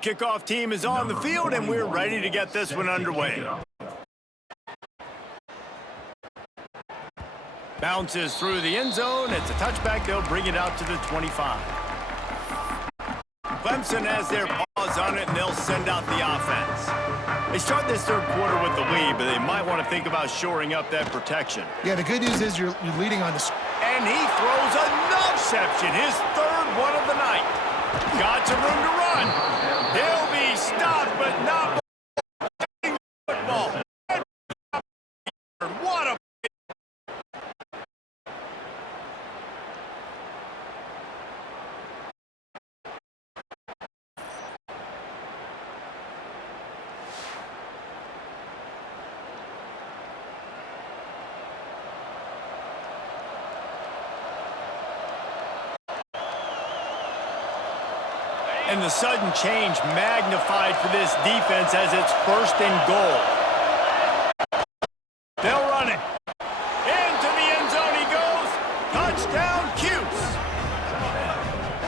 Kickoff team is on the field, and we're ready to get this one underway. Bounces through the end zone. It's a touchback. They'll bring it out to the 25. Clemson has their paws on it, and they'll send out the offense. They start this third quarter with the lead, but they might want to think about shoring up that protection. Yeah, the good news is you're leading on the... And he throws an interception, his third one of the night. Got some room to run. He'll be stopped, but not football. What a... And the sudden change magnified for this defense as it's 1st and goal. They'll run it. Into the end zone he goes. Touchdown, Cuse.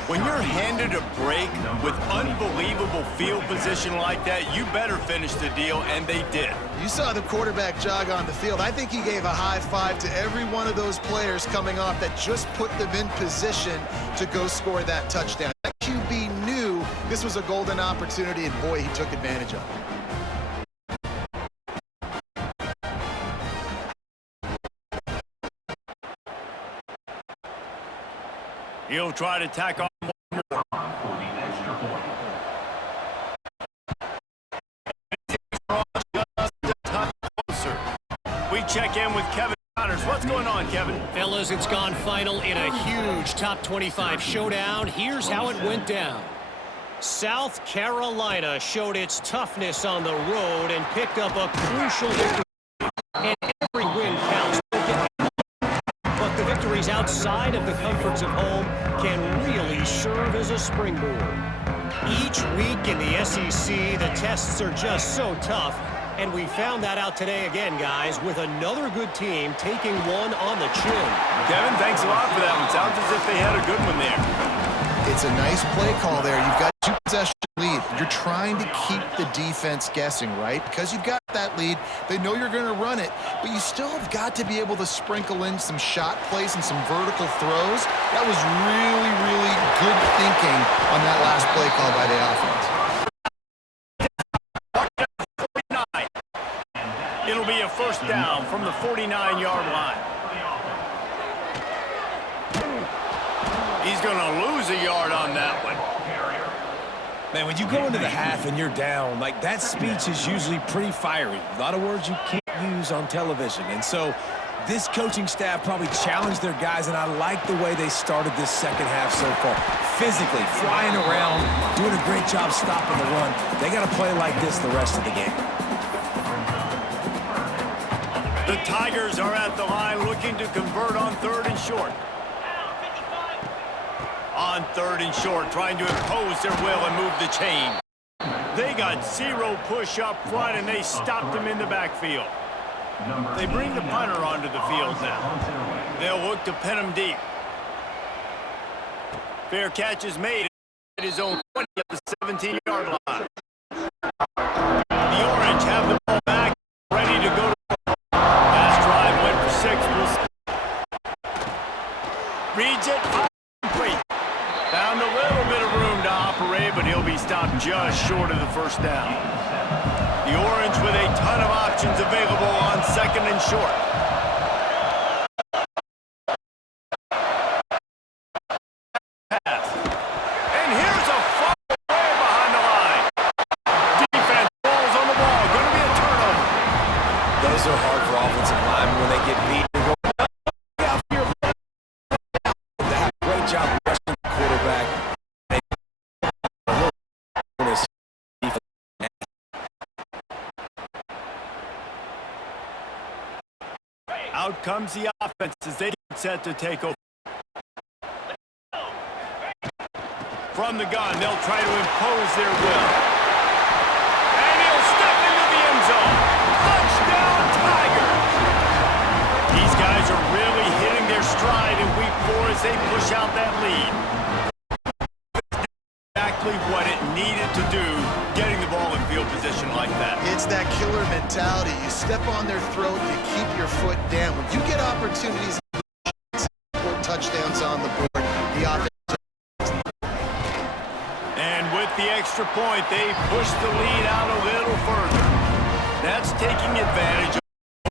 When you're handed a break with unbelievable field position like that, you better finish the deal, and they did. You saw the quarterback jog on the field. I think he gave a high five to every one of those players coming off that just put them in position to go score that touchdown. That QB knew this was a golden opportunity, and boy, he took advantage of it. He'll try to tack on one more. We check in with Kevin. What's going on, Kevin? Fellas, it's gone final in a huge top 25 showdown. Here's how it went down. South Carolina showed its toughness on the road and picked up a crucial victory. And every win counts. But the victories outside of the comforts of home can really serve as a springboard. Each week in the SEC, the tests are just so tough. And we found that out today again, guys, with another good team taking one on the chin. Kevin, thanks a lot for that one. Sounds as if they had a good one there. It's a nice play call there. You've got 2-possession lead. You're trying to keep the defense guessing, right? Because you've got that lead. They know you're going to run it, but you still have got to be able to sprinkle in some shot plays and some vertical throws. That was really, really good thinking on that last play call by the offense. It'll be a 1st down from the 49-yard line. He's going to lose a yard on that one. Man, when you go into the half and you're down, like, that speech is usually pretty fiery. A lot of words you can't use on television. And so this coaching staff probably challenged their guys, and I like the way they started this second half so far. Physically, flying around, doing a great job stopping the run. They got to play like this the rest of the game. The Tigers are at the line looking to convert on 3rd and short. On 3rd and short, trying to impose their will and move the chain. They got 0 push up front, and they stopped him in the backfield. They bring the punter onto the field now. They'll look to pin him deep. Fair catch is made at his own 20 at the 17-yard line. The Orange have the ball back, ready to go to last drive went for 6. Reads it, complete. Found a little bit of room to operate, but he'll be stopped just short of the 1st down. The Orange with a ton of options available on 2nd and short. Pass. And here's a fumble way behind the line. Defense falls on the ball. Going to be a turnover. Those are hard for offensive linemen when they get beat. Great job rushing the quarterback. Out comes the offense as they get set to take over. From the gun, they'll try to impose their will. And he'll step into the end zone. Touchdown, Tigers! These guys are really hitting their stride in week 4 as they push out that lead. Exactly what it needed to do getting the ball in field position like that. It's that killer mentality. You step on their throat, you keep your foot down. When you get opportunities, touchdowns on the board, the offense. And with the extra point, they push the lead out a little further. That's taking advantage of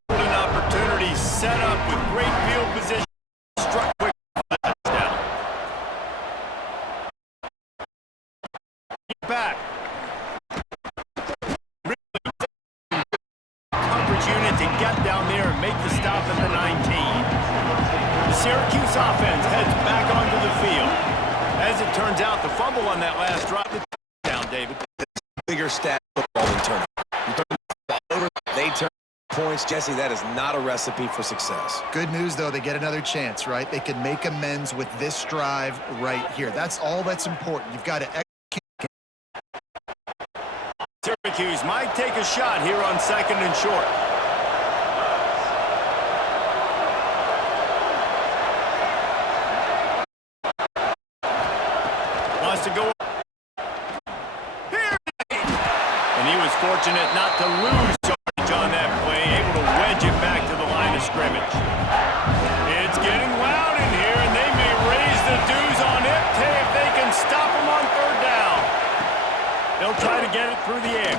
golden opportunities set up with great field position. Struck quick touchdown. Back. Coverage unit to get down there and make the stop at the 19. The Syracuse offense heads back onto the field. As it turns out, the fumble on that last drive, the touchdown, David. Bigger stat football than turn. You turn the ball over, they turn points. Jesse, that is not a recipe for success. Good news, though, they get another chance, right? They can make amends with this drive right here. That's all that's important. You've got to execute. Syracuse might take a shot here on 2nd and short. Wants to go. Here it is. And he was fortunate not to lose charge on that play, able to wedge it back to the line of scrimmage. It's getting loud in here, and they may raise the dues on it if they can stop him on 3rd down. They'll try to get it through the air.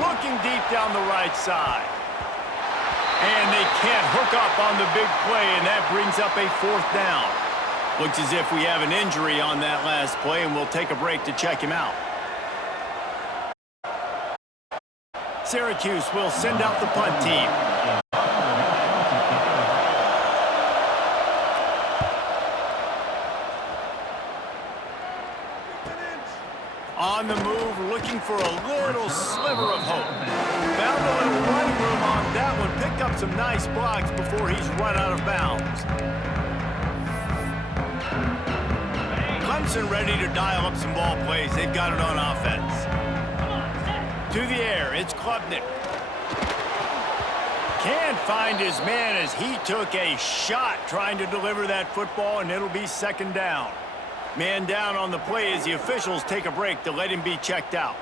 Looking deep down the right side. And they can't hook up on the big play, and that brings up a 4th down. Looks as if we have an injury on that last play, and we'll take a break to check him out. Syracuse will send out the punt team. On the move, looking for a little sliver of hope. Found a little running room on that one. Picked up some nice blocks before he's run out of bounds. Clemson ready to dial up some ball plays. They've got it on offense. To the air, it's Klubnik. Can't find his man as he took a shot trying to deliver that football, and it'll be 2nd down. Man down on the play as the officials take a break to let him be checked out.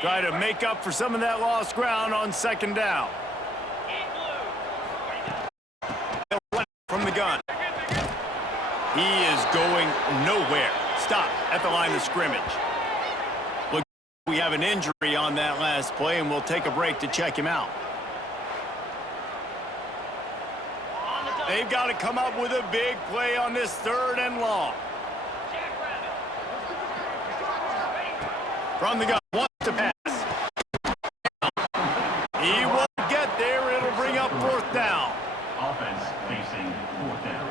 Try to make up for some of that lost ground on 2nd down. From the gun. He is going nowhere. Stop at the line of scrimmage. Look, we have an injury on that last play, and we'll take a break to check him out. They've got to come up with a big play on this 3rd and long. From the gun, wants to pass. He won't get there. It'll bring up 4th down. Offense facing 4th down.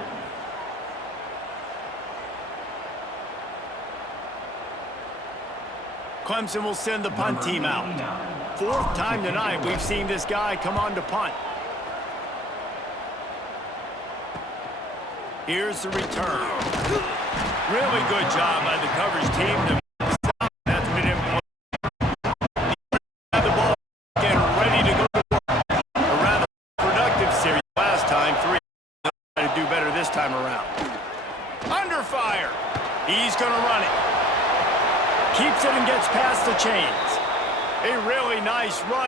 Clemson will send the punt team out. 4th time tonight we've seen this guy come on to punt. Here's the return. Really good job by the coverage team to stop. That's been important. Have the ball again ready to go to work. A rather productive series last time. 3. Try to do better this time around. Under fire. He's going to run it. Keeps it and gets past the chains. A really nice run.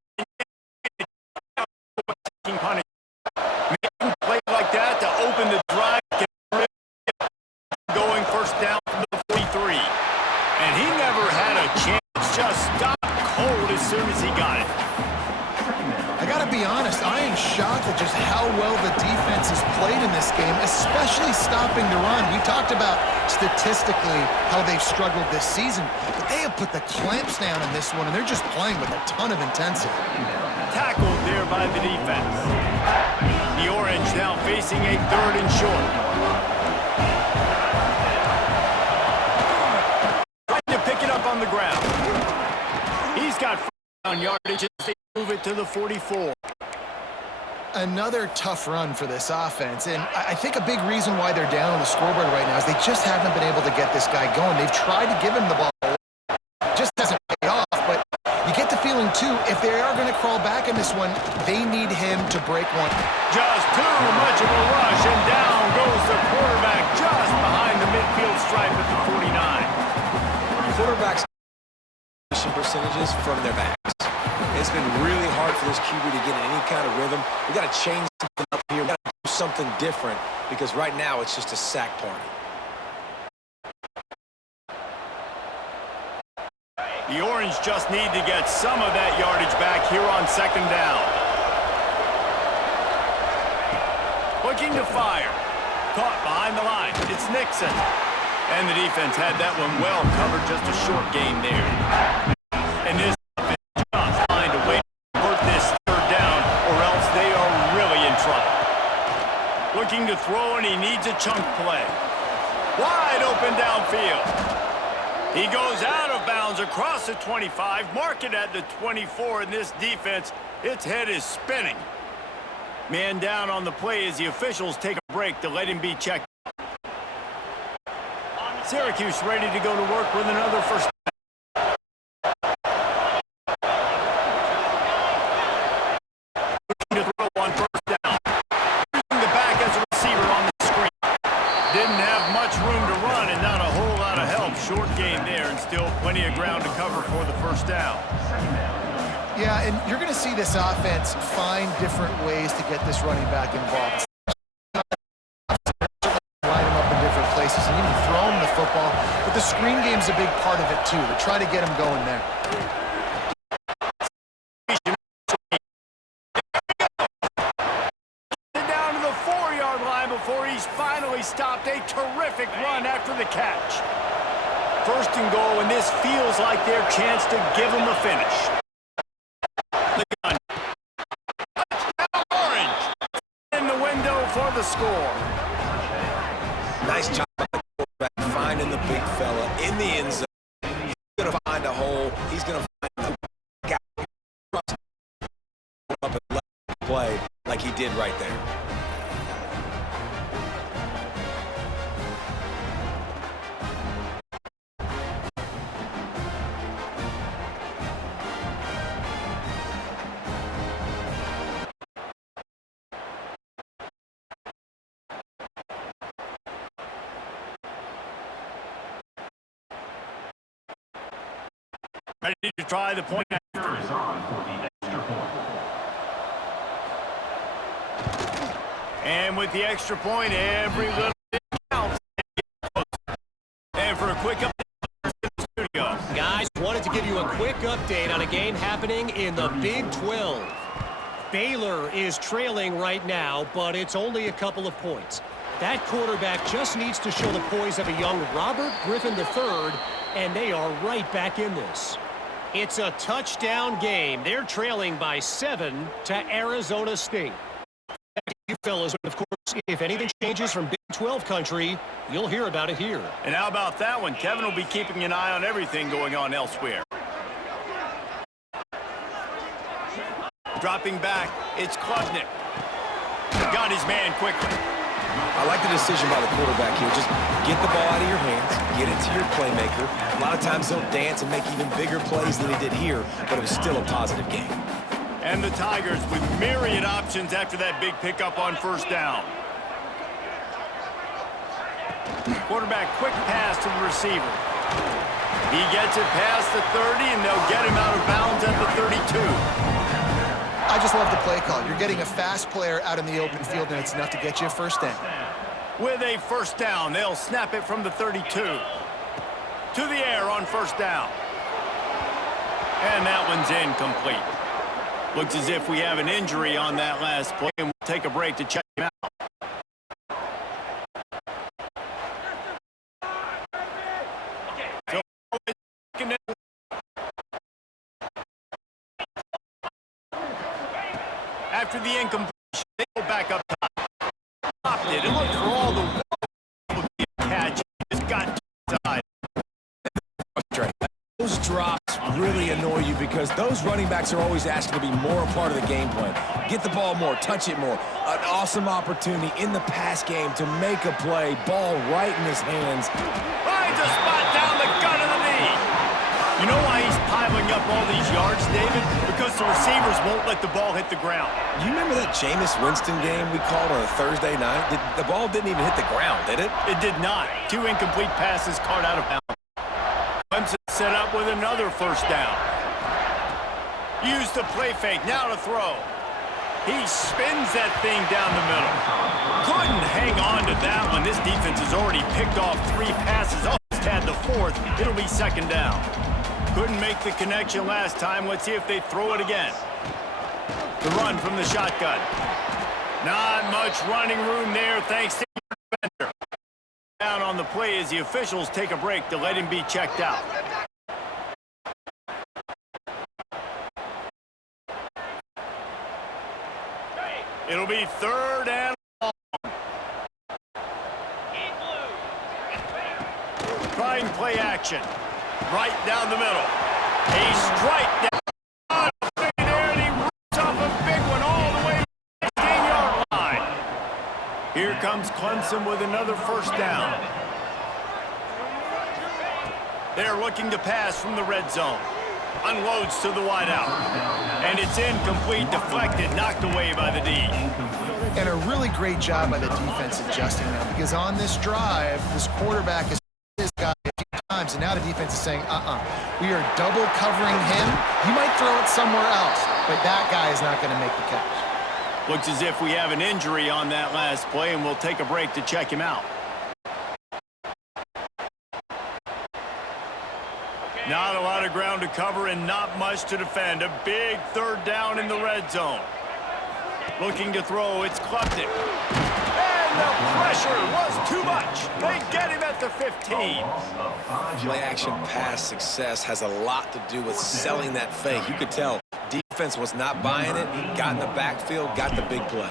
Making play like that to open the drive. Going 1st down from the 43. And he never had a chance. Just stopped cold as soon as he got it. I got to be honest, I am shocked at just how well the defense has played in this game, especially stopping the run. We talked about statistically how they've struggled this season, but they have put the clamps down in this one, and they're just playing with a ton of intensity. Tackled there by the defense. The Orange now facing a 3rd and short. Trying to pick it up on the ground. He's got 1st down yardage as they move it to the 44. Another tough run for this offense, and I think a big reason why they're down on the scoreboard right now is they just haven't been able to get this guy going. They've tried to give him the ball. It just hasn't paid off, but you get the feeling, too, if they are going to crawl back in this one, they need him to break one. Just too much of a rush, and down goes the quarterback just behind the midfield stripe at the 49. Quarterbacks percentages from their backs. It's been really hard for this QB to get in any kind of rhythm. We got to change something up here. We got to do something different because right now it's just a sack party. The Orange just need to get some of that yardage back here on second down. Looking to fire. Caught behind the line. It's Nixon. And the defense had that one well covered, just a short gain there. And this offense just find a way to convert this third down, or else they are really in trouble. Looking to throw, and he needs a chunk play. Wide open downfield. He goes out of bounds across the 25, mark it at the 24, and this defense, its head is spinning. Man down on the play as the officials take a break to let him be checked. Syracuse ready to go to work with another first down. Looking to throw on first down. Using the back as a receiver on the screen. Didn't have much room to run and not a whole lot of help. Short gain there and still plenty of ground to cover for the first down. Yeah, and you're going to see this offense find different ways to get this running back involved. Line him up in different places and even throw him the football. But the screen game's a big part of it, too. They're trying to get him going there. Down to the 4-yard line before he's finally stopped. A terrific run after the catch. First and goal, and this feels like their chance to give him a finish. The gun. Touchdown Orange. In the window for the score. Nice job by the quarterback finding the big fella in the end zone. He's going to find a hole. He's going to find the guy up and let him play like he did right there. Ready to try the point after. Is on for the extra point. And with the extra point, every little bit counts. And for a quick update in the studio. Guys, wanted to give you a quick update on a game happening in the Big 12. Baylor is trailing right now, but it's only a couple of points. That quarterback just needs to show the poise of a young Robert Griffin III, and they are right back in this. It's a touchdown game. They're trailing by 7 to Arizona State. You fellas, of course, if anything changes from Big 12 country, you'll hear about it here. And how about that one? Kevin will be keeping an eye on everything going on elsewhere. Dropping back, it's Klubnik. Got his man quickly. I like the decision by the quarterback here. Just get the ball out of your hands, get it to your playmaker. A lot of times he'll dance and make even bigger plays than he did here, but it was still a positive game. And the Tigers with myriad options after that big pickup on first down. Quarterback quick pass to the receiver. He gets it past the 30, and they'll get him out of bounds at the 32. I just love the play call. You're getting a fast player out in the open field, and it's enough to get you a first down. With a first down, they'll snap it from the 32. To the air on first down. And that one's incomplete. Looks as if we have an injury on that last play, and we'll take a break to check him out. So, after the incompletion, they go back up top. Stopped it and looked for all the catch. Just got inside. Those drops really annoy you because those running backs are always asking to be more a part of the game plan. Get the ball more, touch it more. An awesome opportunity in the pass game to make a play. Ball right in his hands. Finds a spot down the gut of the knee. You know why he's piling up all these yards, David? Because the receivers won't let the ball hit the ground. You remember that Jameis Winston game we called on a Thursday night? The ball didn't even hit the ground, did it? It did not. 2 incomplete passes caught out of bounds. Clemson set up with another first down. Use the play fake. Now to throw. He spins that thing down the middle. Couldn't hang on to that one. This defense has already picked off 3 passes. Almost had the 4th. It'll be second down. Couldn't make the connection last time. Let's see if they throw it again. The run from the shotgun. Not much running room there thanks to the defender. Down on the play as the officials take a break to let him be checked out. It'll be third and long. Trying play action. Right down the middle. A strike down. There, and he rips off a big one all the way to the 16-yard line. Here comes Clemson with another first down. They're looking to pass from the red zone. Unloads to the wideout. And it's incomplete, deflected, knocked away by the D. And a really great job by the defense adjusting now, because on this drive, this quarterback has this guy a few times, and now the defense is saying, we are double covering him. He might throw it somewhere else, but that guy is not going to make the catch. Looks as if we have an injury on that last play, and we'll take a break to check him out. Not a lot of ground to cover and not much to defend. A big third down in the red zone. Looking to throw, it's Clemson. And the pressure was too much. They get him at the 15. Play action pass success has a lot to do with selling that fake. You could tell defense was not buying it, got in the backfield, got the big play.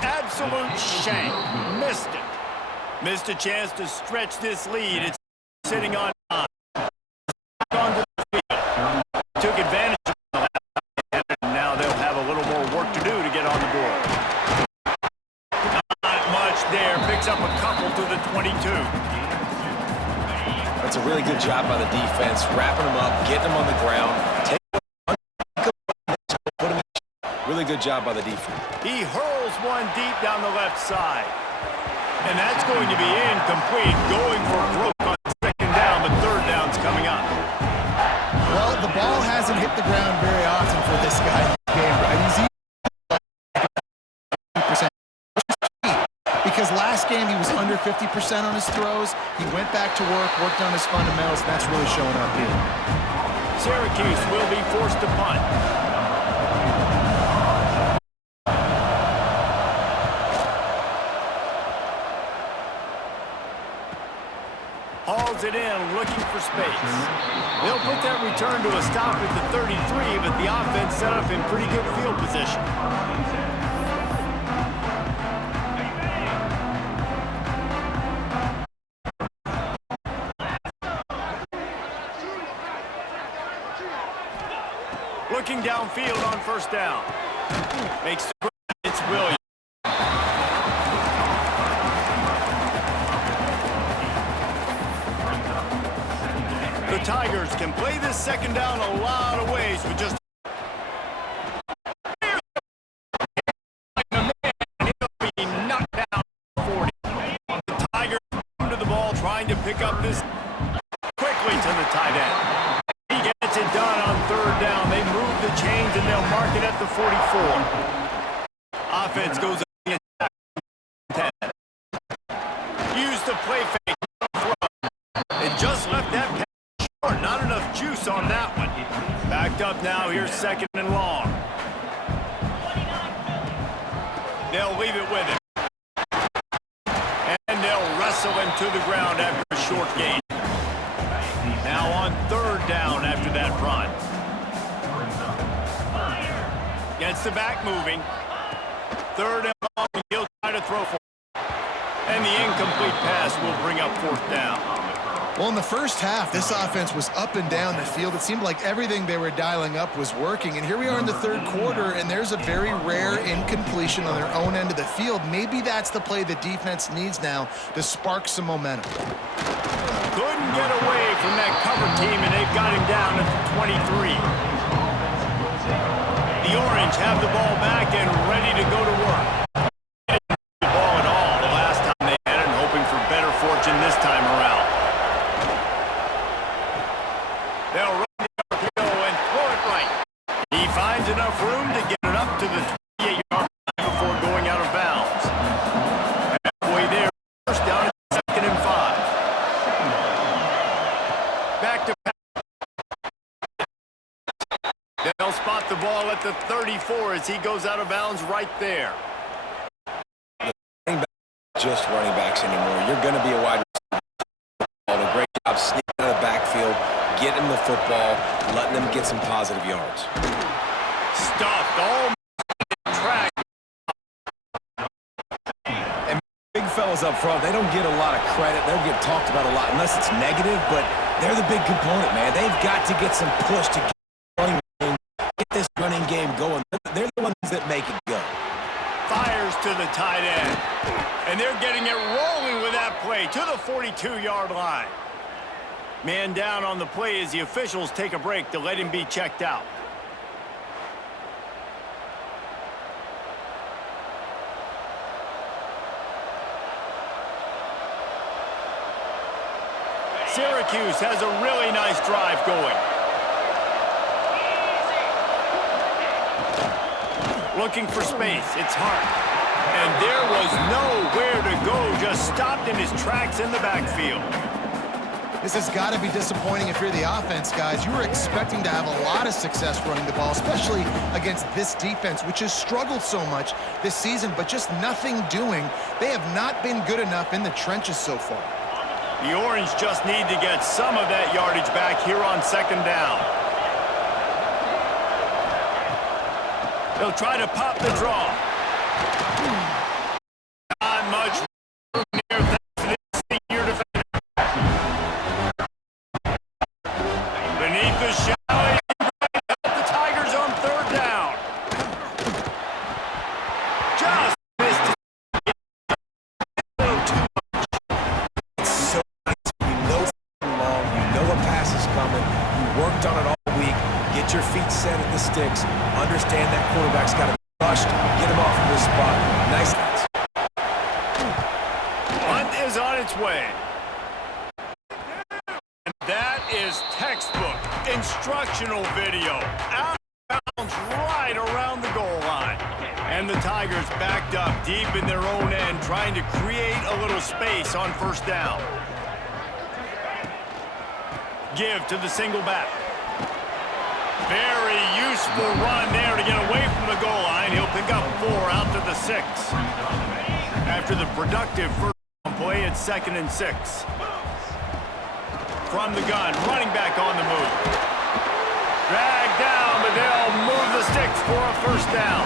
Absolute shank. Missed it. Missed a chance to stretch this lead. It's sitting on time. Onto the field. Took advantage of the last time, and now they'll have a little more work to do to get on the board. Not much there. Picks up a couple to the 22. That's a really good job by the defense, wrapping them up, getting them on the ground. Put them in. Really good job by the defense. He hurls one deep down the left side. And that's going to be incomplete. Going for broke on second down, but third down's coming up. Well, the ball hasn't hit the ground very often for this guy in this game, right? He's even 50%. Because last game he was under 50% on his throws. He went back to work, worked on his fundamentals, and that's really showing up here. Syracuse will be forced to punt. Hauls it in, looking for space. They'll put that return to a stop at the 33, but the offense set up in pretty good field position. Looking downfield on first down. Makes the grab. It's Williams. The Tigers can play this second down a lot of ways with just he'll be knocked down 40. The Tigers come to the ball trying to pick up this quickly to the tight end. He gets it done on third down. They move the chains and they'll mark it at the 44. Offense goes up the attack. 10. Use the play fake. It just left that pass. Not enough juice on that one. Backed up now. Here's second and long. They'll leave it with him. And they'll wrestle him to the ground after a short gain. Now on third down after that run. Gets the back moving. Third and long. He'll try to throw for it. And the incomplete pass will bring up fourth down. Well, in the first half, this offense was up and down the field. It seemed like everything they were dialing up was working. And here we are in the third quarter, and there's a very rare incompletion on their own end of the field. Maybe that's the play the defense needs now to spark some momentum. Couldn't get away from that cover team, and they've got him down at the 23. The Orange have the ball back and ready to go to work. They didn't get the ball at all the last time they had it, and hoping for better fortune this time around. They'll run the RPO and throw it right. He finds enough room to get it up to the 28-yard line before going out of bounds. Halfway there, first down at 2nd and 5. Back to pass. They'll spot the ball at the 34 as he goes out of bounds right there. Just running backs anymore. You're going to be a wide receiver. A great job sneaking out of the backfield, getting the football, letting them get some positive yards. Stuffed all track. And big fellas up front, they don't get a lot of credit. They'll get talked about a lot unless it's negative, but they're the big component, man. They've got to get some push to get this running game going. They're the ones that make it go. Fires to the tight end. And they're getting it rolling with that play to the 42-yard line. Man down on the play as the officials take a break to let him be checked out. Syracuse has a really nice drive going. Looking for space. It's Hart. And there was nowhere to go. Just stopped in his tracks in the backfield. This has got to be disappointing if you're the offense, guys. You were expecting to have a lot of success running the ball, especially against this defense, which has struggled so much this season, but just nothing doing. They have not been good enough in the trenches so far. The Orange just need to get some of that yardage back here on 2nd down. They'll try to pop the draw. Not much room here thanks to this senior defender. Beneath the shallow, the Tigers on 3rd down. Just missed it. A little too much. It's so nice. You know it's long. You know a pass is coming. You worked on it all week. Get your feet set at the sticks. Understand that quarterback's got to be rushed. Get him off of this spot. Nice. Punt is on its way. And that is textbook instructional video. Out of bounds right around the goal line. And the Tigers backed up deep in their own end, trying to create a little space on 1st down. Give to the single back. Very useful run there to get away from the goal line. He'll pick up 4 out to the 6. After the productive first down play, it's 2nd and 6. From the gun, running back on the move. Dragged down, but they'll move the sticks for a 1st down.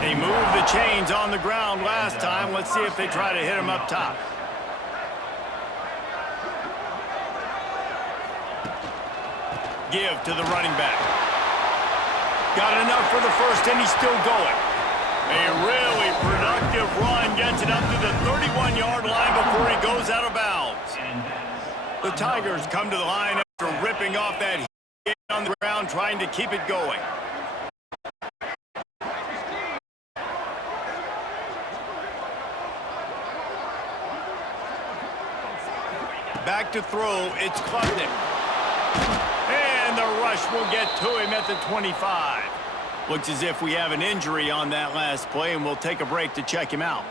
They moved the chains on the ground last time. Let's see if they try to hit him up top. Give to the running back. Got enough for the 1st, and he's still going. A really productive run gets it up to the 31-yard line before he goes out of bounds. The Tigers come to the line after ripping off that hit on the ground, trying to keep it going. Back to throw, it's Clemson. And the rush will get to him at the 25. Looks as if we have an injury on that last play, and we'll take a break to check him out.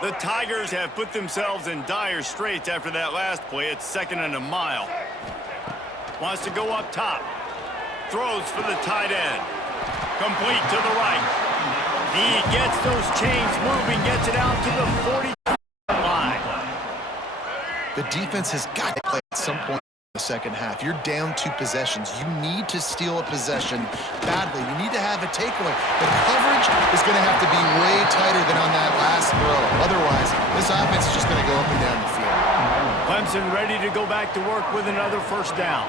The Tigers have put themselves in dire straits after that last play. It's 2nd and a mile. Wants to go up top. Throws for the tight end. Complete to the right. He gets those chains moving, gets it out to the 40-yard line. The defense has got to play at some point in the 2nd half. You're down 2 possessions. You need to steal a possession badly. You need to have a takeaway. The coverage is going to have to be way tighter than on that last throw. Otherwise, this offense is just going to go up and down the field. Clemson ready to go back to work with another 1st down.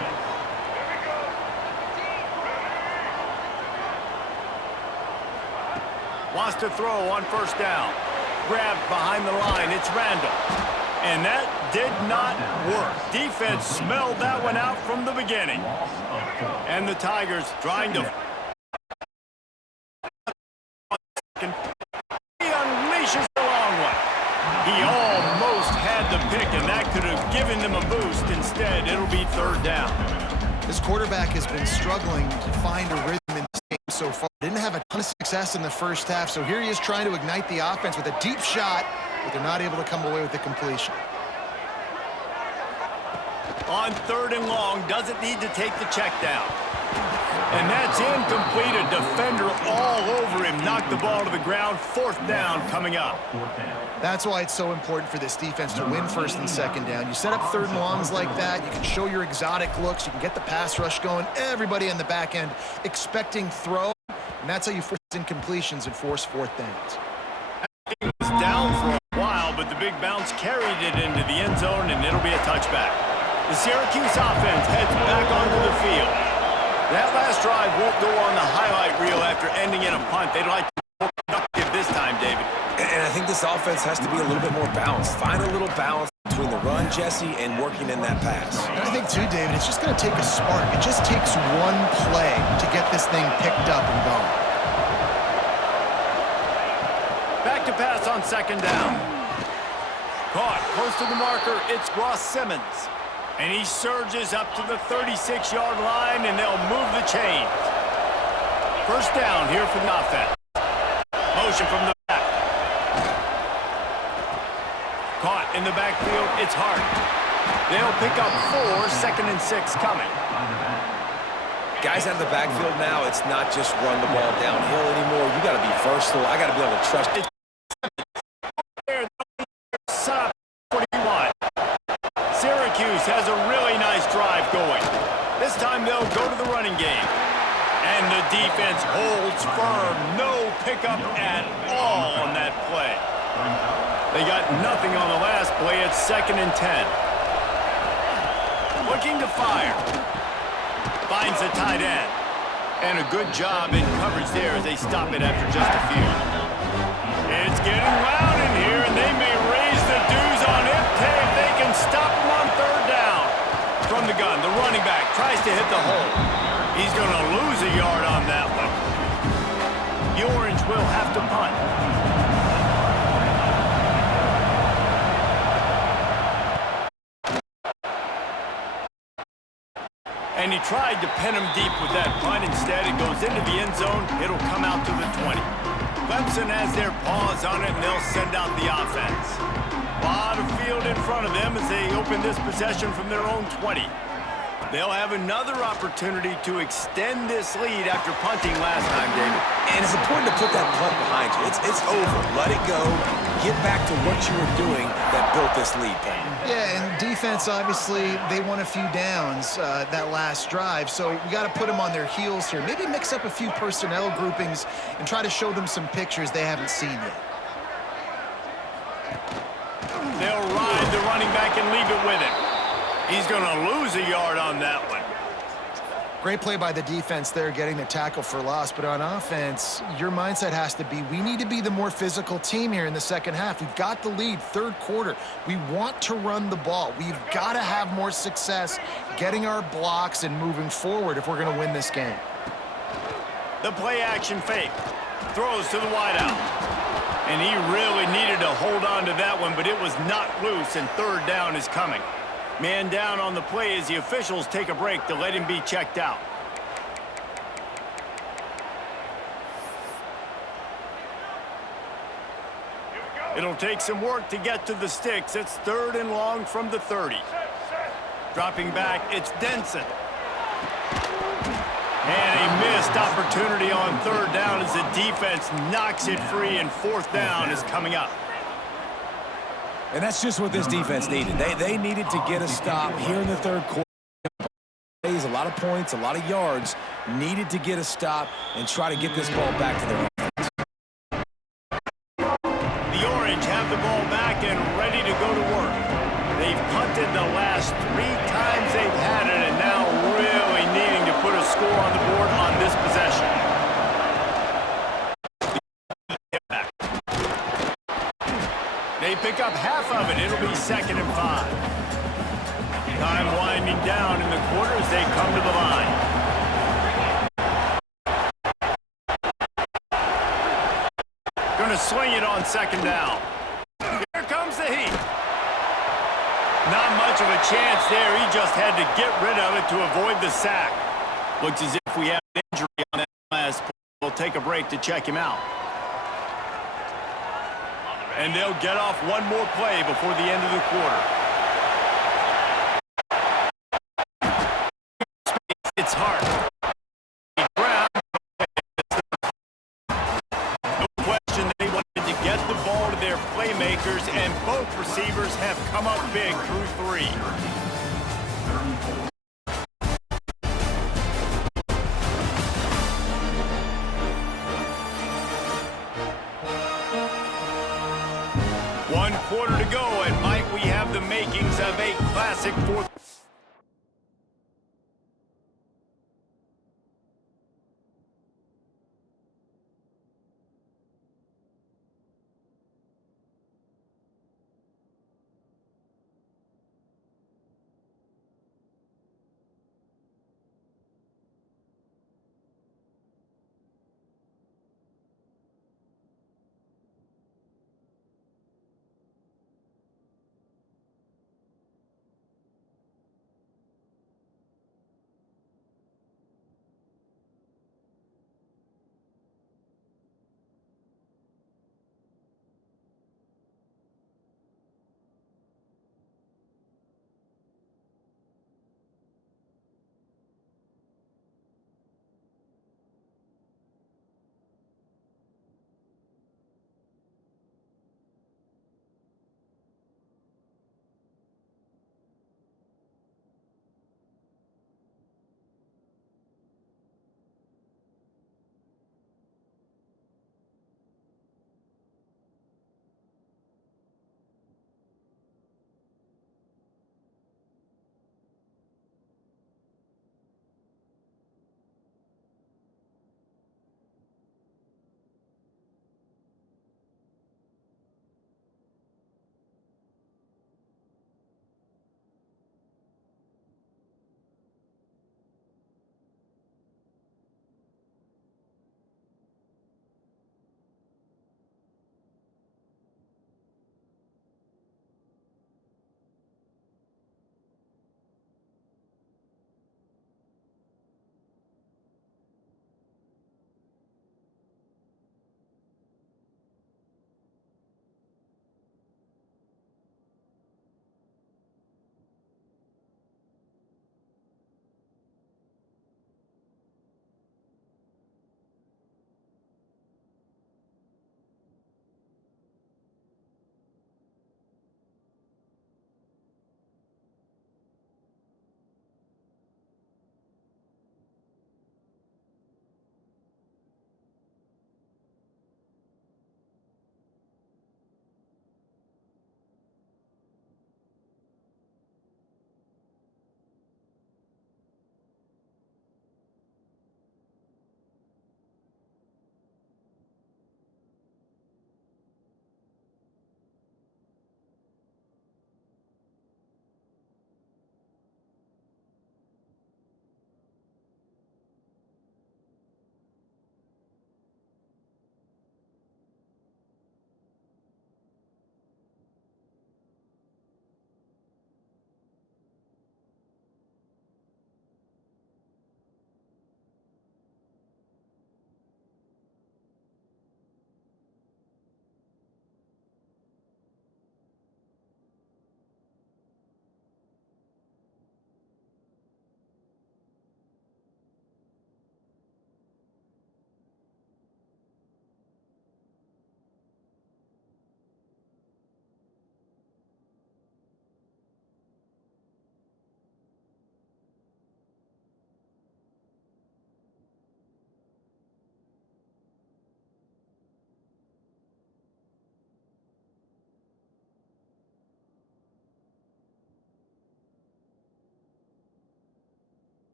Wants to throw on first down. Grabbed behind the line. It's Randall. And that did not work. Defense smelled that one out from the beginning. And the Tigers trying to... He unleashes the long one. He almost had the pick, and that could have given them a boost. Instead, it'll be third down. This quarterback has been struggling to find a rhythm in this game so far. Didn't have a ton of success in the first half, so here he is trying to ignite the offense with a deep shot, but they're not able to come away with the completion. On third and long, doesn't need to take the check down. And that's incomplete. A defender all over him. Knocked the ball to the ground. Fourth down coming up. That's why it's so important for this defense to win first and second down. You set up third and longs like that. You can show your exotic looks. You can get the pass rush going. Everybody on the back end expecting throw. And that's how you force incompletions and force fourth downs. It was down for a while, but the big bounce carried it into the end zone, and it'll be a touchback. The Syracuse offense heads back onto the field. That last drive won't go on the highlight reel after ending in a punt. They'd like to be more productive this time, David. And I think this offense has to be a little bit more balanced. Find a little balance between the run, Jesse, and working in that pass. And I think, too, David, it's just going to take a spark. It just takes one play to get this thing picked up and going. Back to pass on second down. Caught close to the marker. It's Ross Simmons. And he surges up to the 36-yard line, and they'll move the chains. First down here for the offense. Motion from the back. Caught in the backfield. It's Hart. They'll pick up 4, second and 6 coming. Guys out of the backfield now, it's not just run the ball downhill anymore. You got to be versatile. I got to be able to trust it. Syracuse has a really nice drive going. This time they'll go to the running game. And the defense holds firm. No pickup at all on that play. They got nothing on the last play. It's second and 10. Looking to fire. Finds the tight end. And a good job in coverage there as they stop it after just a few. It's getting loud in here, and they may raise the dues on it if they can stop him on third down. From the gun, the running back tries to hit the hole. He's going to lose a yard on that one. The Orange will have to punt. And he tried to pin him deep with that punt. Instead, it goes into the end zone. It'll come out to the 20. Clemson has their paws on it, and they'll send out the offense. A lot of field in front of them as they open this possession from their own 20. They'll have another opportunity to extend this lead after punting last time, David. And it's important to put that punt behind you. It's over. Let it go. Get back to what you were doing that built this lead, Payne. Yeah, and defense, obviously, they won a few downs that last drive, so we got to put them on their heels here. Maybe mix up a few personnel groupings and try to show them some pictures they haven't seen yet. They'll ride the running back and leave it with him. He's going to lose a yard on that one. Great play by the defense there, getting the tackle for loss. But on offense, your mindset has to be, we need to be the more physical team here in the second half. We've got the lead, third quarter. We want to run the ball. We've got to have more success getting our blocks and moving forward if we're going to win this game. The play action fake. Throws to the wideout. And he really needed to hold on to that one, but it was not loose, and third down is coming. Man down on the play as the officials take a break to let him be checked out. It'll take some work to get to the sticks. It's third and long from the 30. Dropping back, it's Denson. And a missed opportunity on third down as the defense knocks it free, and fourth down is coming up. And that's just what this defense needed. They needed to get a stop here in the third quarter. A lot of points, a lot of yards. Needed to get a stop and try to get this ball back to their offense. The Orange have the ball back and ready to go to work. They've punted the last 3 times they've had it, and now really needing to put a score on the board on this possession. make up half of it. It'll be 2nd and 5. Time winding down in the quarter as they come to the line. Going to swing it on 2nd down. Here comes the heat. Not much of a chance there. He just had to get rid of it to avoid the sack. Looks as if we have an injury on that last play. We'll take a break to check him out. And they'll get off one more play before the end of the quarter. It's hard. No question they wanted to get the ball to their playmakers, and both receivers have come up big through 3. One quarter to go, and Mike, we have the makings of a classic fourth.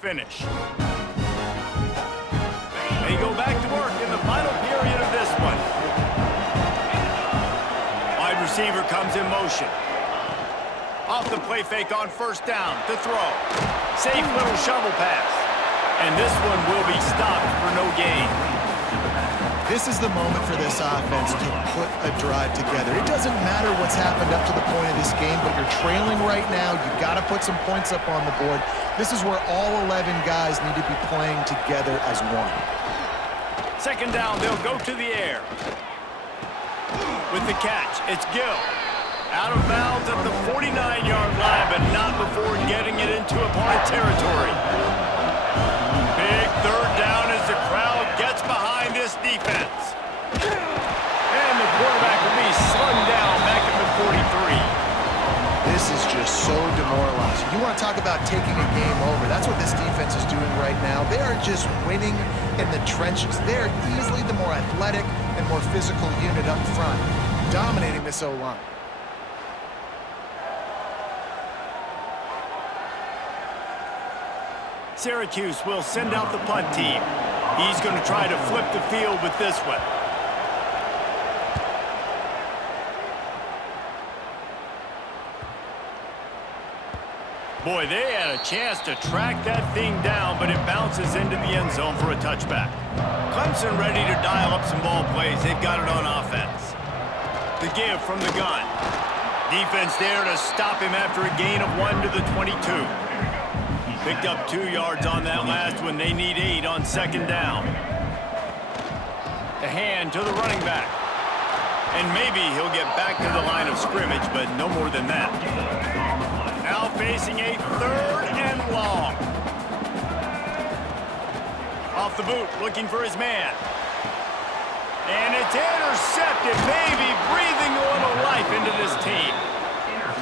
finish. They go back to work in the final period of this one. Wide receiver comes in motion. Off the play fake on first down to throw. Safe little shovel pass. And this one will be stopped for no gain. This is the moment for this offense to put a drive together. It doesn't matter what's happened up to the point of this game, but you're trailing right now. You've got to put some points up on the board. This is where all 11 guys need to be playing together as one. Second down, they'll go to the air. With the catch, it's Gill. Out of bounds at the 49-yard line, but not before getting it into opponent territory. Big third down as the crowd gets behind this defense. And the quarterback will be slung down back at the 43. This is just so demoralizing. You want to talk about taking a game over. That's what this defense is doing right now. They are just winning in the trenches. They're easily the more athletic and more physical unit up front, dominating this O-line. Syracuse will send out the punt team. He's going to try to flip the field with this one. Boy, they had a chance to track that thing down, but it bounces into the end zone for a touchback. Clemson ready to dial up some ball plays. They've got it on offense. The give from the gun. Defense there to stop him after a gain of 1 to the 22. Picked up 2 yards on that last one. They need 8 on second down. The hand to the running back. And maybe he'll get back to the line of scrimmage, but no more than that. Now facing a third and long. Off the boot, looking for his man. And it's intercepted, maybe breathing a little life into this team.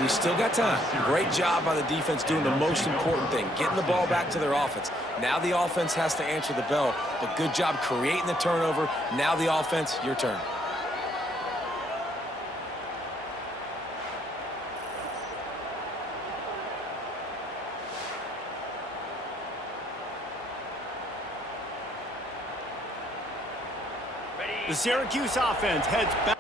We still got time. Great job by the defense doing the most important thing, getting the ball back to their offense. Now the offense has to answer the bell, but good job creating the turnover. Now the offense, your turn. The Syracuse offense heads back.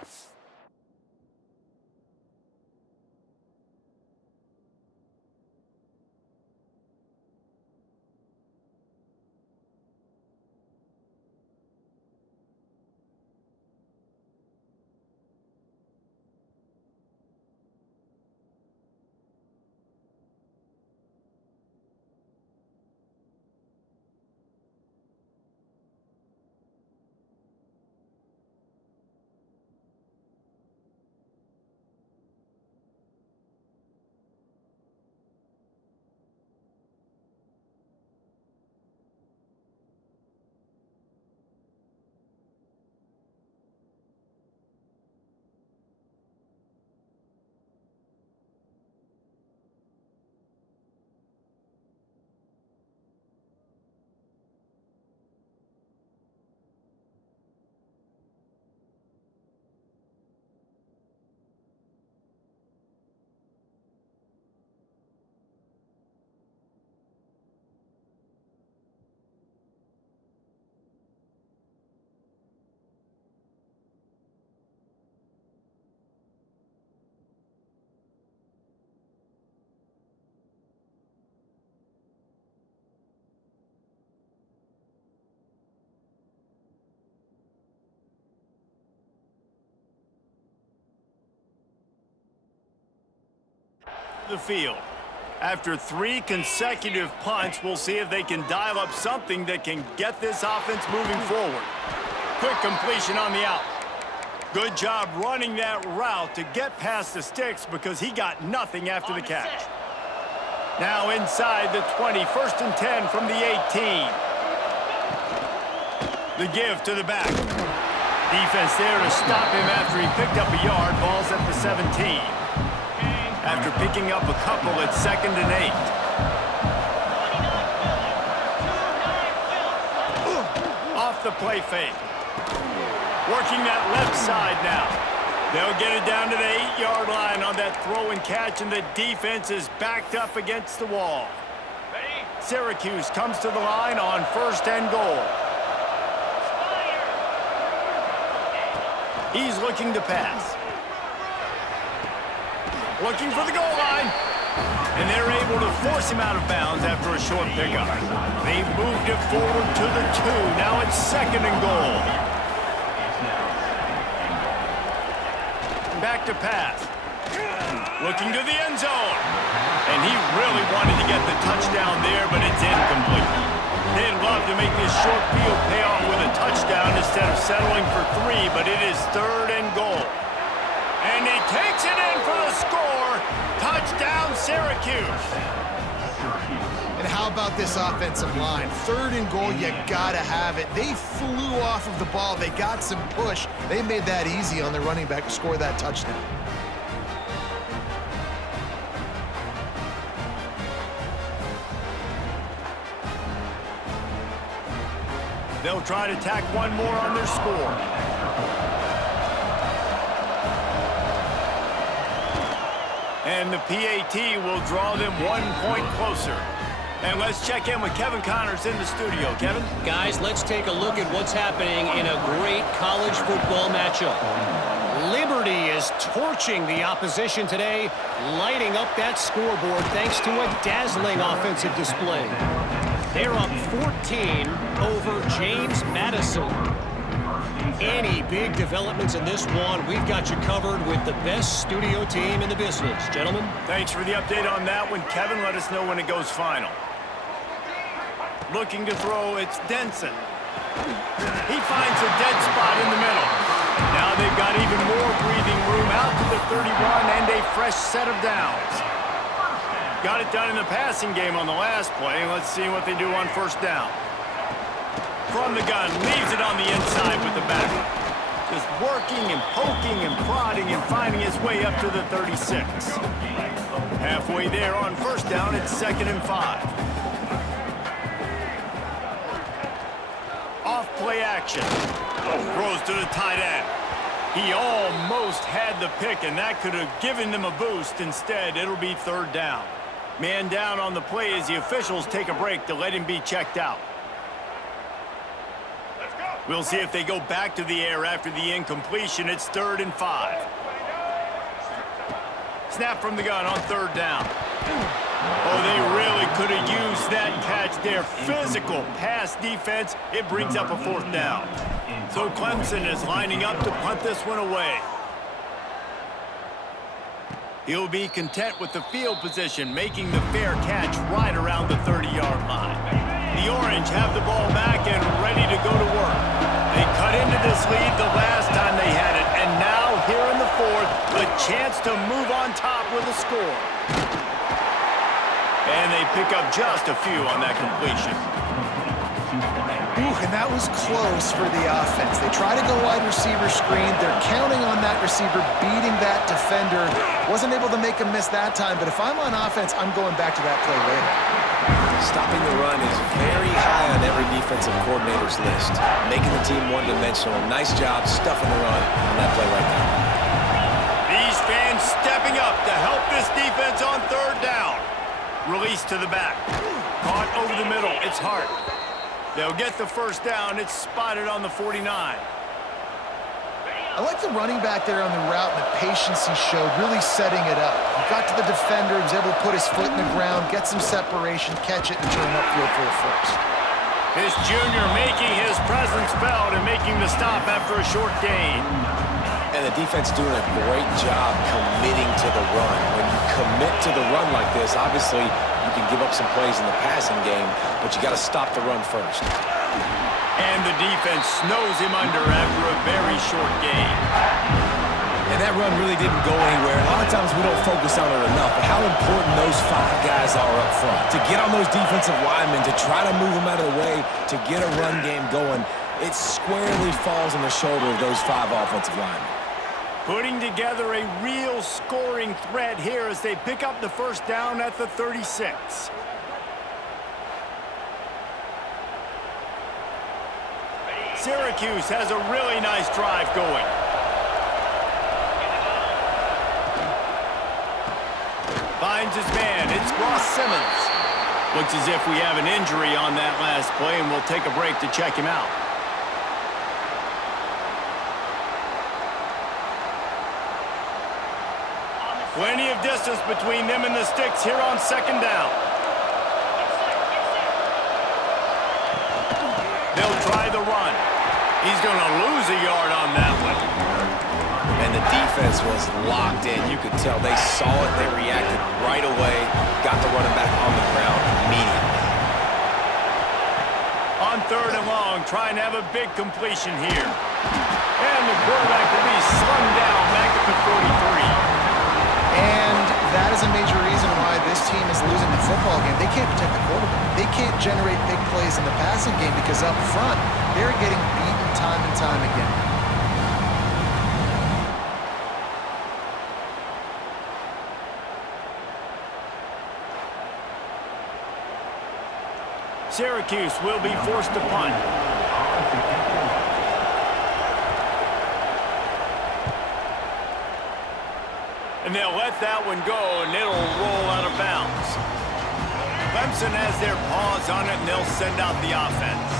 The field. After 3 consecutive punts, we'll see if they can dial up something that can get this offense moving forward. Quick completion on the out. Good job running that route to get past the sticks because he got nothing after the catch. Now inside the 20, 1st and 10 from the 18. The give to the back. Defense there to stop him after he picked up a yard. Ball's at the 17. After picking up a couple at 2nd and 8. Off the play fake. Working that left side now. They'll get it down to the 8-yard line on that throw and catch, and the defense is backed up against the wall. Ready? Syracuse comes to the line on 1st and goal. He's looking to pass. Looking for the goal line. And they're able to force him out of bounds after a short pickup. They've moved it forward to the 2. Now it's 2nd and goal. Back to pass. Looking to the end zone. And he really wanted to get the touchdown there, but it's incomplete. They'd love to make this short field pay off with a touchdown instead of settling for 3, but it is 3rd and goal. And he takes it in for the score. Touchdown, Syracuse. And how about this offensive line? 3rd and goal, you gotta have it. They flew off of the ball. They got some push. They made that easy on their running back to score that touchdown. They'll try to tack one more on their score. And the PAT will draw them 1 point closer. And let's check in with Kevin Connors in the studio. Kevin? Guys, let's take a look at what's happening in a great college football matchup. Liberty is torching the opposition today, lighting up that scoreboard thanks to a dazzling offensive display. They're up 14 over James Madison. Any big developments in this one, we've got you covered with the best studio team in the business. Gentlemen? Thanks for the update on that one, Kevin. Let us know when it goes final. Looking to throw, it's Denson. He finds a dead spot in the middle. Now they've got even more breathing room out to the 31 and a fresh set of downs. Got it done in the passing game on the last play. Let's see what they do on 1st down. From the gun, leaves it on the inside with the back. Just working and poking and prodding and finding his way up to the 36. Halfway there on 1st down, it's 2nd and 5. Off play action. Throws to the tight end. He almost had the pick, and that could have given them a boost. Instead, it'll be 3rd down. Man down on the play as the officials take a break to let him be checked out. We'll see if they go back to the air after the incompletion. It's 3rd and 5. Snap from the gun on 3rd down. Oh, they really could have used that catch there. Physical pass defense. It brings up a 4th down. So Clemson is lining up to punt this one away. He'll be content with the field position, making the fair catch right around the 30-yard line. The Orange have the ball back and ready to go to work. They cut into this lead the last time they had it, and now here in the 4th, a chance to move on top with a score. And they pick up just a few on that completion. Ooh, and that was close for the offense. They try to go wide receiver screen. They're counting on that receiver beating that defender. Wasn't able to make him miss that time, but if I'm on offense, I'm going back to that play later. Stopping the run is very high on every defensive coordinator's list. Making the team one-dimensional. Nice job stuffing the run on that play right now. These fans stepping up to help this defense on 3rd down. Release to the back. Caught over the middle. It's Hart. They'll get the 1st down. It's spotted on the 49. I like the running back there on the route and the patience he showed, really setting it up. He got to the defender, he was able to put his foot in the ground, get some separation, catch it, and turn upfield for a 1st. This junior making his presence felt and making the stop after a short gain. And the defense doing a great job committing to the run. When you commit to the run like this, obviously you can give up some plays in the passing game, but you got to stop the run first. And the defense snows him under after a very short gain. And that run really didn't go anywhere. A lot of times we don't focus on it enough, but how important those 5 guys are up front. To get on those defensive linemen, to try to move them out of the way, to get a run game going, it squarely falls on the shoulder of those 5 offensive linemen. Putting together a real scoring threat here as they pick up the 1st down at the 36. Syracuse has a really nice drive going. Finds his man. It's Ross Simmons. Looks as if we have an injury on that last play, and we'll take a break to check him out. Plenty of distance between them and the sticks here on second down. They'll try the run. He's going to lose a yard on that one. And the defense was locked in. You could tell they saw it. They reacted right away. Got the running back on the ground immediately. On third and long, trying to have a big completion here. And the quarterback will be slung down back at the 43. And that is a major reason why this team is losing the football game. They can't protect the quarterback. They can't generate big plays in the passing game because up front, they're getting beaten time and time again. Syracuse will be forced to punt. And they'll let that one go, and it'll roll out of bounds. Clemson has their paws on it, and they'll send out the offense.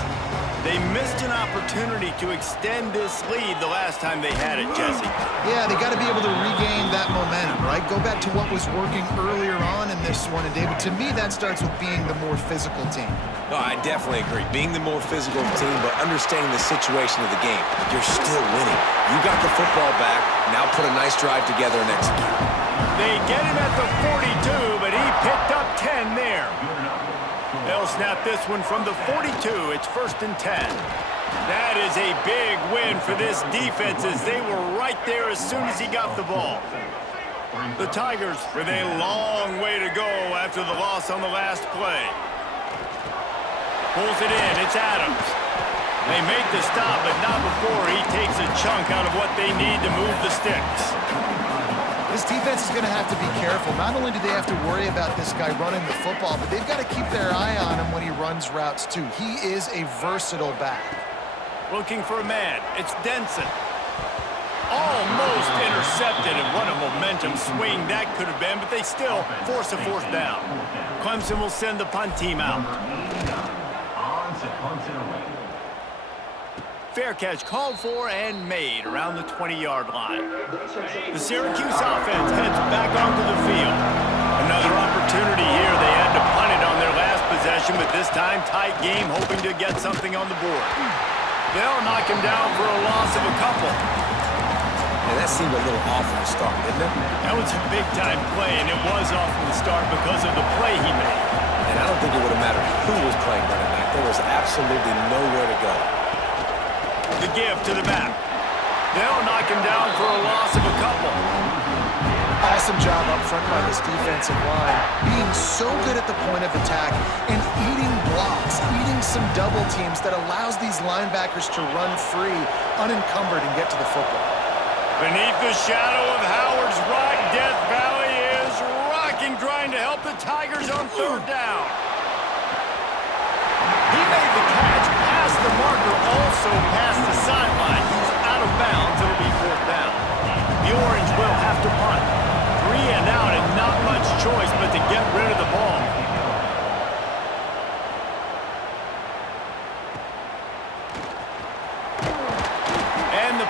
They missed an opportunity to extend this lead the last time they had it, Jesse. Yeah, they got to be able to regain that momentum, right? Go back to what was working earlier on in this one. And, David, to me, that starts with being the more physical team. No, I definitely agree. Being the more physical team, but understanding the situation of the game. You're still winning. You got the football back. Now put a nice drive together and execute. They get him at the 42, but he picked up 10 there. They'll snap this one from the 42. It's 1st and 10. That is a big win for this defense as they were right there as soon as he got the ball. The Tigers with a long way to go after the loss on the last play. Pulls it in. It's Adams. They make the stop, but not before he takes a chunk out of what they need to move the sticks. This defense is going to have to be careful. Not only do they have to worry about this guy running the football, but they've got to keep their eye on him when he runs routes, too. He is a versatile back. Looking for a man. It's Denson. Almost intercepted, and what a momentum swing that could have been, but they still force a 4th down. Clemson will send the punt team out. Fair catch called for and made around the 20-yard line. The Syracuse offense heads back onto the field. Another opportunity here. They had to punt it on their last possession, but this time tight game, hoping to get something on the board. They'll knock him down for a loss of a couple. And that seemed a little off from the start, didn't it? That was a big-time play, and it was off from the start because of the play he made. And I don't think it would have mattered who was playing running back. There was absolutely nowhere to go. The give to the back. They'll knock him down for a loss of a couple. Awesome job up front by this defensive line. Being so good at the point of attack and eating blocks, eating some double teams that allows these linebackers to run free, unencumbered, and get to the football. Beneath the shadow of Howard's Rock, Death Valley is rocking, trying to help the Tigers on 3rd down. He made the catch past the marker, also past the sideline. He's out of bounds. It'll be 4th down. The Orange will have to punt. 3 and out and not much choice but to get rid of the ball. And the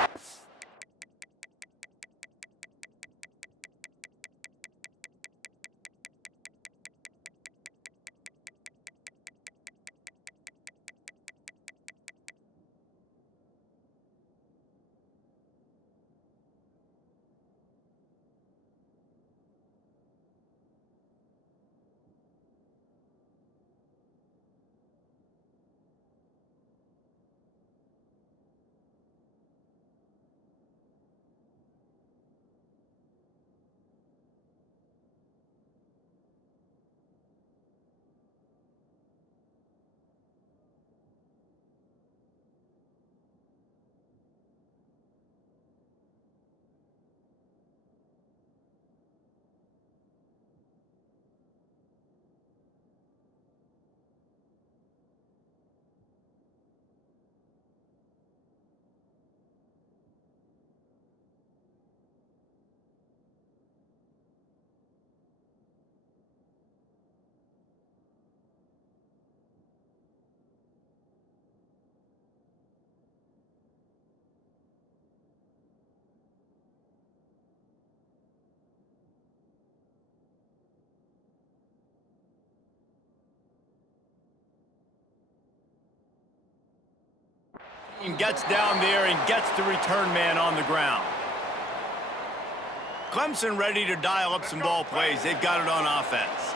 And gets down there and gets the return man on the ground. Clemson ready to dial up some ball plays. They've got it on offense.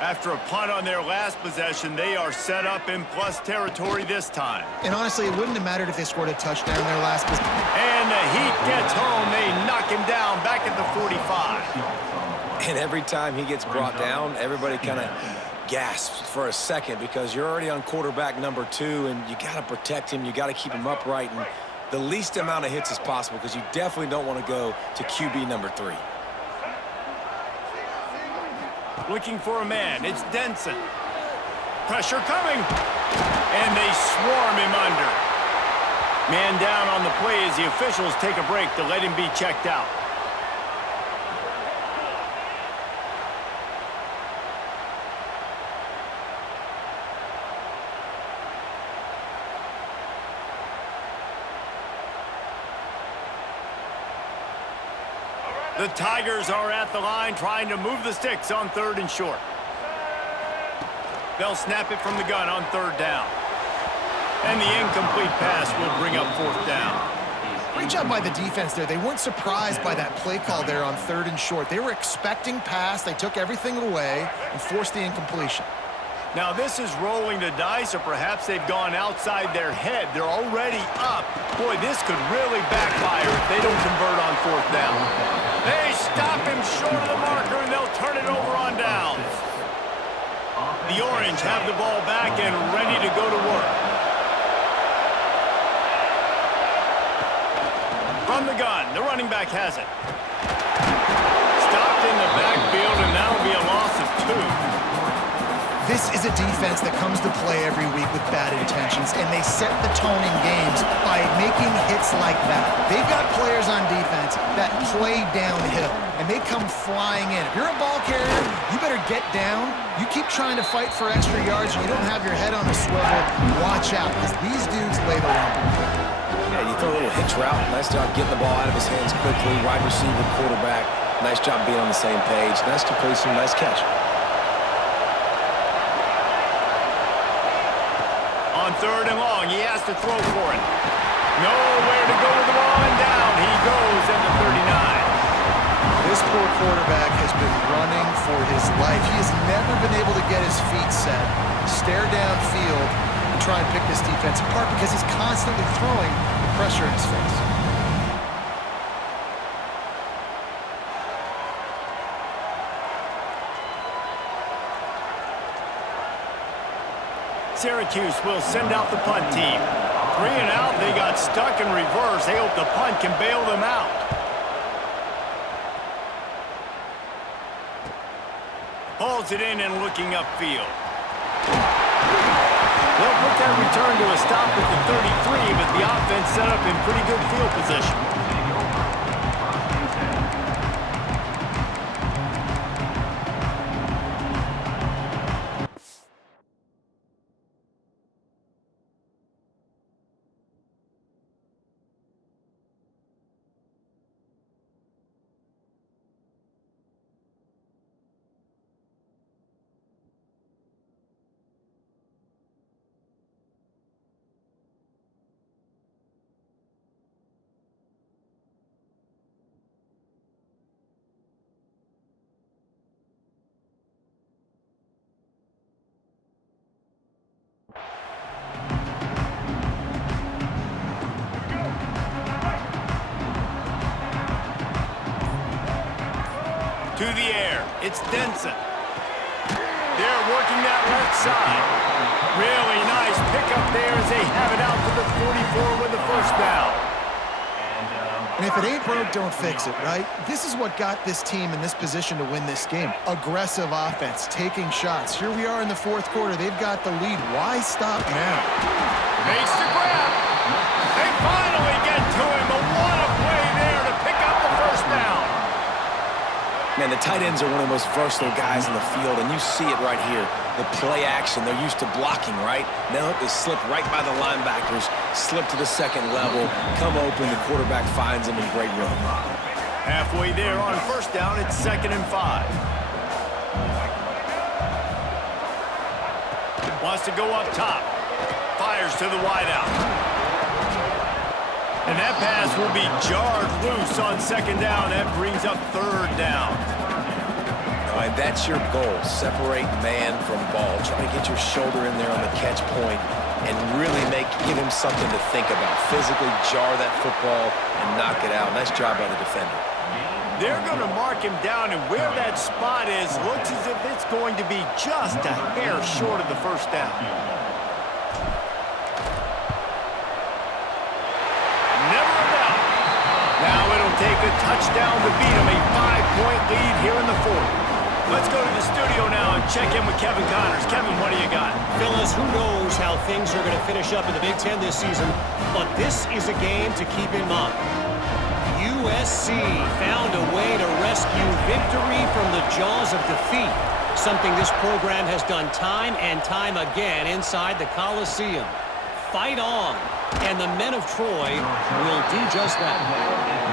After a punt on their last possession, they are set up in plus territory this time. And honestly, it wouldn't have mattered if they scored a touchdown in their last possession. And the Heat gets home. They knock him down back at the 45. And every time he gets brought down, everybody kind of gasps for a second because you're already on quarterback number 2, and you got to protect him. You got to keep him upright and the least amount of hits as possible because you definitely don't want to go to QB number 3. Looking for a man. It's Denson. Pressure coming. And they swarm him under. Man down on the play as the officials take a break to let him be checked out. The Tigers are at the line trying to move the sticks on 3rd and short. They'll snap it from the gun on 3rd down. And the incomplete pass will bring up 4th down. Great job by the defense there. They weren't surprised by that play call there on 3rd and short. They were expecting pass. They took everything away and forced the incompletion. Now this is rolling the dice, or perhaps they've gone outside their head. They're already up. Boy, this could really backfire if they don't convert on 4th down. They stop him short of the marker, and they'll turn it over on downs. The Orange have the ball back and ready to go to work. From the gun, the running back has it. Stopped in the backfield, and that'll be a loss of 2. This is a defense that comes to play every week with bad intentions, and they set the tone in games by making hits like that. They've got players on defense that play downhill, and they come flying in. If you're a ball carrier, you better get down. You keep trying to fight for extra yards, and you don't have your head on a swivel. Watch out, because these dudes lay the lumber. Yeah, you throw a little hitch route. Nice job getting the ball out of his hands quickly. Wide receiver, quarterback. Nice job being on the same page. Nice completion, nice catch. On 3rd and long, he has to throw for it. Nowhere to go with the ball, and down he goes at the 39. This poor quarterback has been running for his life. He has never been able to get his feet set, stare downfield, and try and pick this defense apart because he's constantly throwing the pressure in his face. Syracuse will send out the punt team. 3 and out, they got stuck in reverse. They hope the punt can bail them out. Hauls it in and looking upfield. They'll put that return to a stop at the 33, but the offense set up in pretty good field position. To the air, it's Denson. They're working that left side. Really nice pickup there as they have it out to the 44 with the 1st down. And if it ain't broke, don't fix it, right? This is what got this team in this position to win this game. Aggressive offense, taking shots. Here we are in the 4th quarter. They've got the lead. Why stop now? Makes the grab. They finally get to him, but what a play there to pick up the 1st down. Man, the tight ends are one of the most versatile guys in the field, and you see it right here. The play action, they're used to blocking, right? Now they slip right by the linebackers, slip to the 2nd level, come open, the quarterback finds them in great rhythm. Halfway there on 1st down, it's 2nd and 5. Wants to go up top. Fires to the wideout. And that pass will be jarred loose on second down. That brings up third down. All right, that's your goal. Separate man from ball. Try to get your shoulder in there on the catch point and really give him something to think about. Physically jar that football and knock it out. Nice job by the defender. They're going to mark him down, and where that spot is looks as if it's going to be just a hair short of the first down. Never a doubt. Now it'll take a touchdown to beat him, a 5-point lead here in the fourth. Let's go to the studio now and check in with Kevin Connors. Kevin, what do you got? Fellas, who knows how things are going to finish up in the Big Ten this season, but this is a game to keep in mind. USC found a way to rescue victory from the jaws of defeat, something this program has done time and time again inside the Coliseum. Fight on, and the men of Troy will do just that.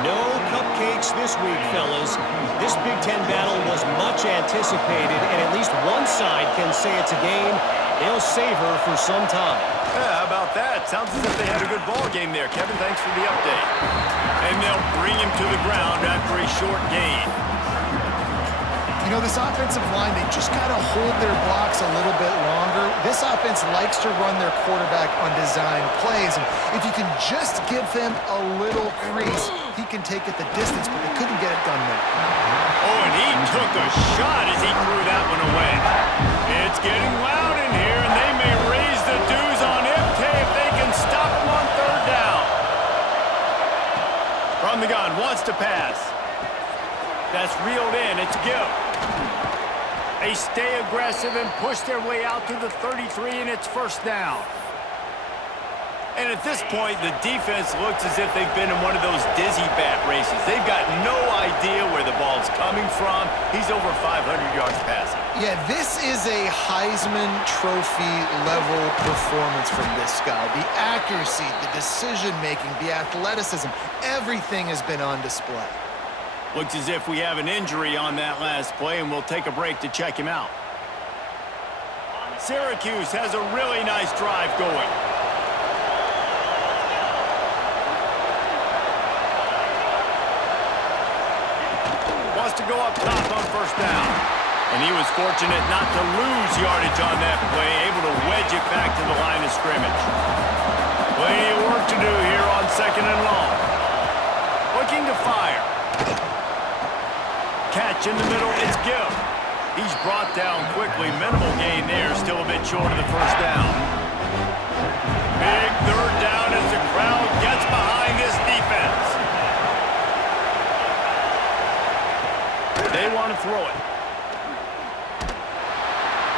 No cupcakes this week, fellas. This Big Ten battle was much anticipated, and at least one side can say it's a game they'll savor for some time. Yeah, how about that? Sounds as if they had a good ball game there. Kevin, thanks for the update. And they'll bring him to the ground after a short gain. You know, this offensive line, they just got to hold their blocks a little bit longer. This offense likes to run their quarterback on design plays, and if you can just give him a little crease, he can take it the distance, but they couldn't get it done there. Oh, and he took a shot as he threw that one away. It's getting loud in here, and they may raise the dues on Ipte if they can stop him on third down. From the gun, wants to pass. That's reeled in. It's Gill. They stay aggressive and push their way out to the 33, and it's first down. And at this point, the defense looks as if they've been in one of those dizzy bat races. They've got no idea where the ball's coming from. He's over 500 yards passing. Yeah, this is a Heisman Trophy level performance from this guy. The accuracy, the decision-making, the athleticism, everything has been on display. Looks as if we have an injury on that last play, and we'll take a break to check him out. Syracuse has a really nice drive going. Wants to go up top on first down. And he was fortunate not to lose yardage on that play, able to wedge it back to the line of scrimmage. Plenty of work to do here on second and long. Looking to fire. Catch in the middle, it's Gill. He's brought down quickly. Minimal gain there, still a bit short of the first down. Big third down as the crowd gets behind this defense. They want to throw it.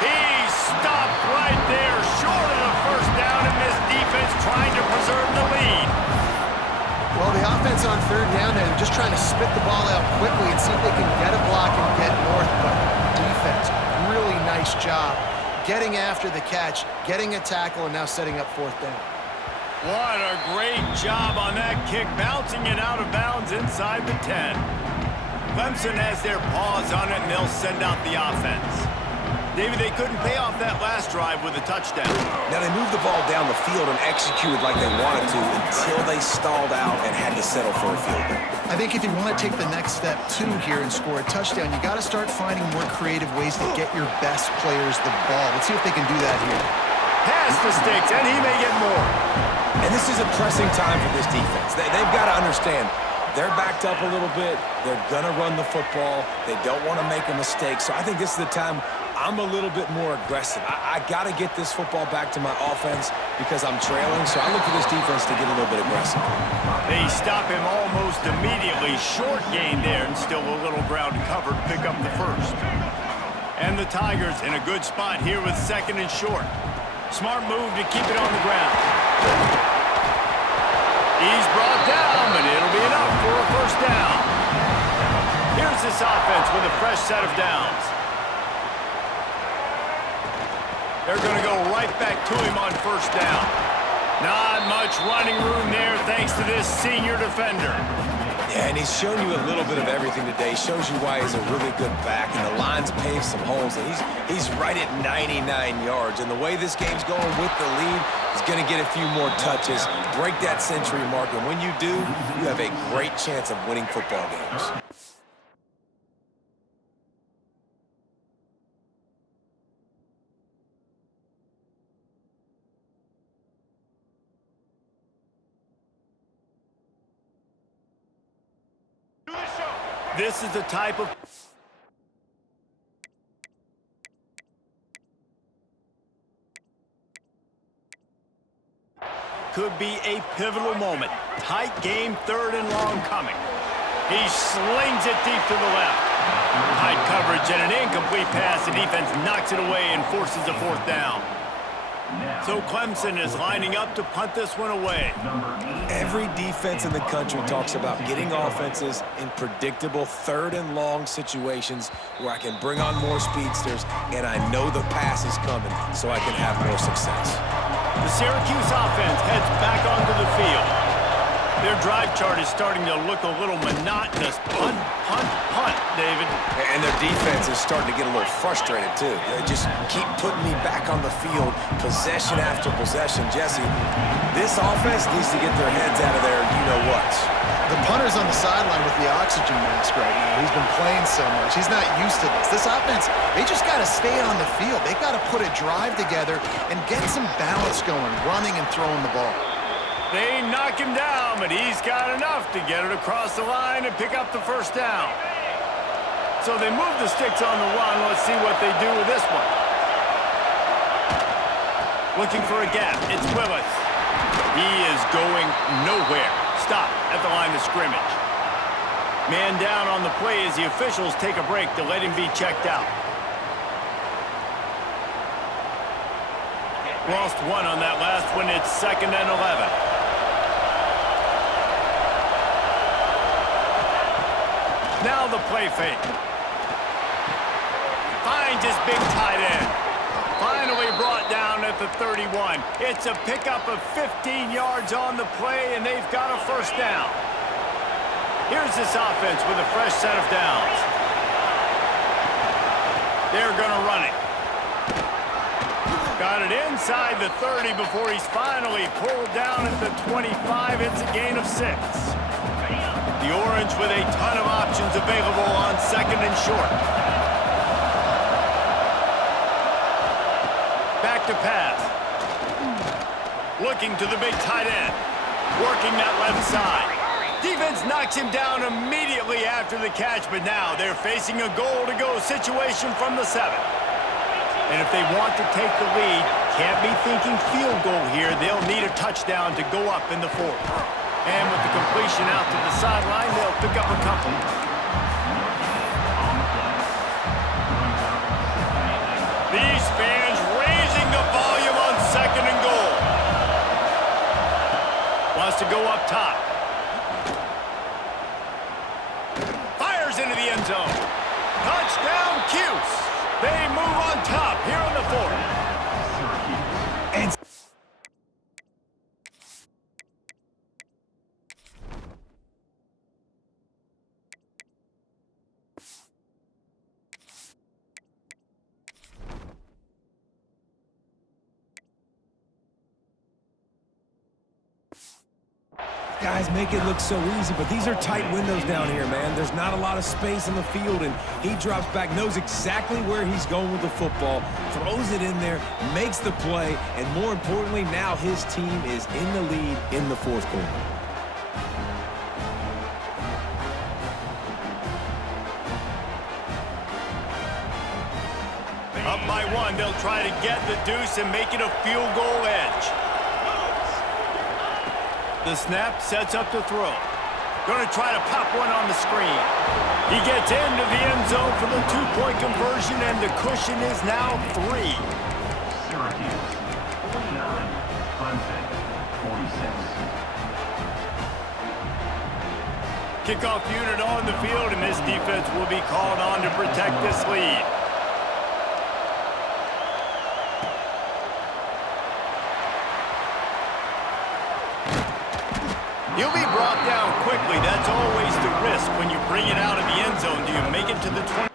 He's stopped right there, short of the first down, and this defense trying to preserve the lead. Well, the offense on third down, they're just trying to spit the ball out quickly and see if they can get a block and get north. But defense, really nice job getting after the catch, getting a tackle, and now setting up fourth down. What a great job on that kick, bouncing it out of bounds inside the 10. Clemson has their paws on it, and they'll send out the offense. David, they couldn't pay off that last drive with a touchdown. Now, they moved the ball down the field and executed like they wanted to until they stalled out and had to settle for a field goal. I think if you want to take the next step, too, here and score a touchdown, you got to start finding more creative ways to get your best players the ball. Let's see if they can do that here. Pass the sticks, and he may get more. And this is a pressing time for this defense. They've got to understand, they're backed up a little bit. They're going to run the football. They don't want to make a mistake. So I think this is the time I'm a little bit more aggressive. I got to get this football back to my offense because I'm trailing. So I look for this defense to get a little bit aggressive. They stop him almost immediately. Short gain there, and still a little ground to cover to pick up the first. And the Tigers in a good spot here with second and short. Smart move to keep it on the ground. He's brought down, but it'll be enough for a first down. Here's this offense with a fresh set of downs. They're going to go right back to him on first down. Not much running room there thanks to this senior defender. Yeah, and he's shown you a little bit of everything today. Shows you why he's a really good back, and the line's paved some holes, and he's right at 99 yards. And the way this game's going with the lead, he's going to get a few more touches, break that century mark, and when you do, you have a great chance of winning football games. This is the type of... Could be a pivotal moment. Tight game, 3rd and long coming. He slings it deep to the left. Tight coverage and an incomplete pass. The defense knocks it away and forces a 4th down. So Clemson is lining up to punt this one away. Every defense in the country talks about getting offenses in predictable 3rd and long situations where I can bring on more speedsters and I know the pass is coming so I can have more success. The Syracuse offense heads back onto the field. Their drive chart is starting to look a little monotonous. Punt, punt, punt, David. And their defense is starting to get a little frustrated, too. They just keep putting me back on the field, possession after possession. Jesse, this offense needs to get their heads out of there, you-know-what. The punter's on the sideline with the oxygen mask right now. He's been playing so much. He's not used to this. This offense, they just got to stay on the field. They've got to put a drive together and get some balance going, running and throwing the ball. They knock him down, but he's got enough to get it across the line and pick up the 1st down. So they move the sticks on the run. Let's see what they do with this one. Looking for a gap. It's Willis. He is going nowhere. Stop at the line of scrimmage. Man down on the play as the officials take a break to let him be checked out. Lost 1 on that last one. It's 2nd and 11. Now the play fake. Finds his big tight end. Finally brought down at the 31. It's a pickup of 15 yards on the play, and they've got a 1st down. Here's this offense with a fresh set of downs. They're going to run it. Got it inside the 30 before he's finally pulled down at the 25. It's a gain of 6. The Orange with a ton of options available on 2nd and short. Back to pass. Looking to the big tight end. Working that left side. Defense knocks him down immediately after the catch, but now they're facing a goal-to-go situation from the 7. And if they want to take the lead, can't be thinking field goal here. They'll need a touchdown to go up in the 4th. And with the completion out to the sideline, they'll pick up a couple. These fans raising the volume on 2nd and goal. Wants to go up top. Fires into the end zone. Touchdown, Cuse. They move on top here in the 4th. And guys make it look so easy, but these are tight windows down here, man. There's not a lot of space in the field, and he drops back, knows exactly where he's going with the football, throws it in there, makes the play, and more importantly, now his team is in the lead in the 4th quarter. up by 1, they'll try to get the deuce and make it a field goal edge. The snap sets up the throw. Going to try to pop one on the screen. He gets into the end zone for the 2-point conversion, and the cushion is now 3. Syracuse, 49. Clemson, 46. Kickoff unit on the field, and this defense will be called on to protect this lead. He'll be brought down quickly. That's always the risk when you bring it out of the end zone? Do you make it to the 20?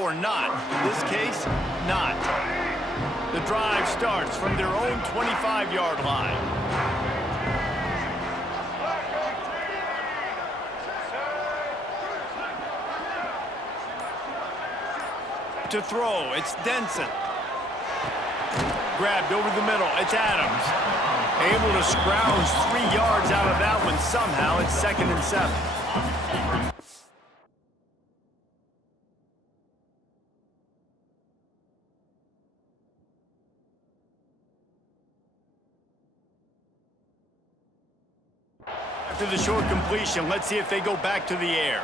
Or not. In this case, not. The drive starts from their own 25-yard line. To throw, it's Denson. Grabbed over the middle, it's Adams. Able to scrounge 3 yards out of that one somehow. It's 2nd and 7. After the short completion, let's see if they go back to the air.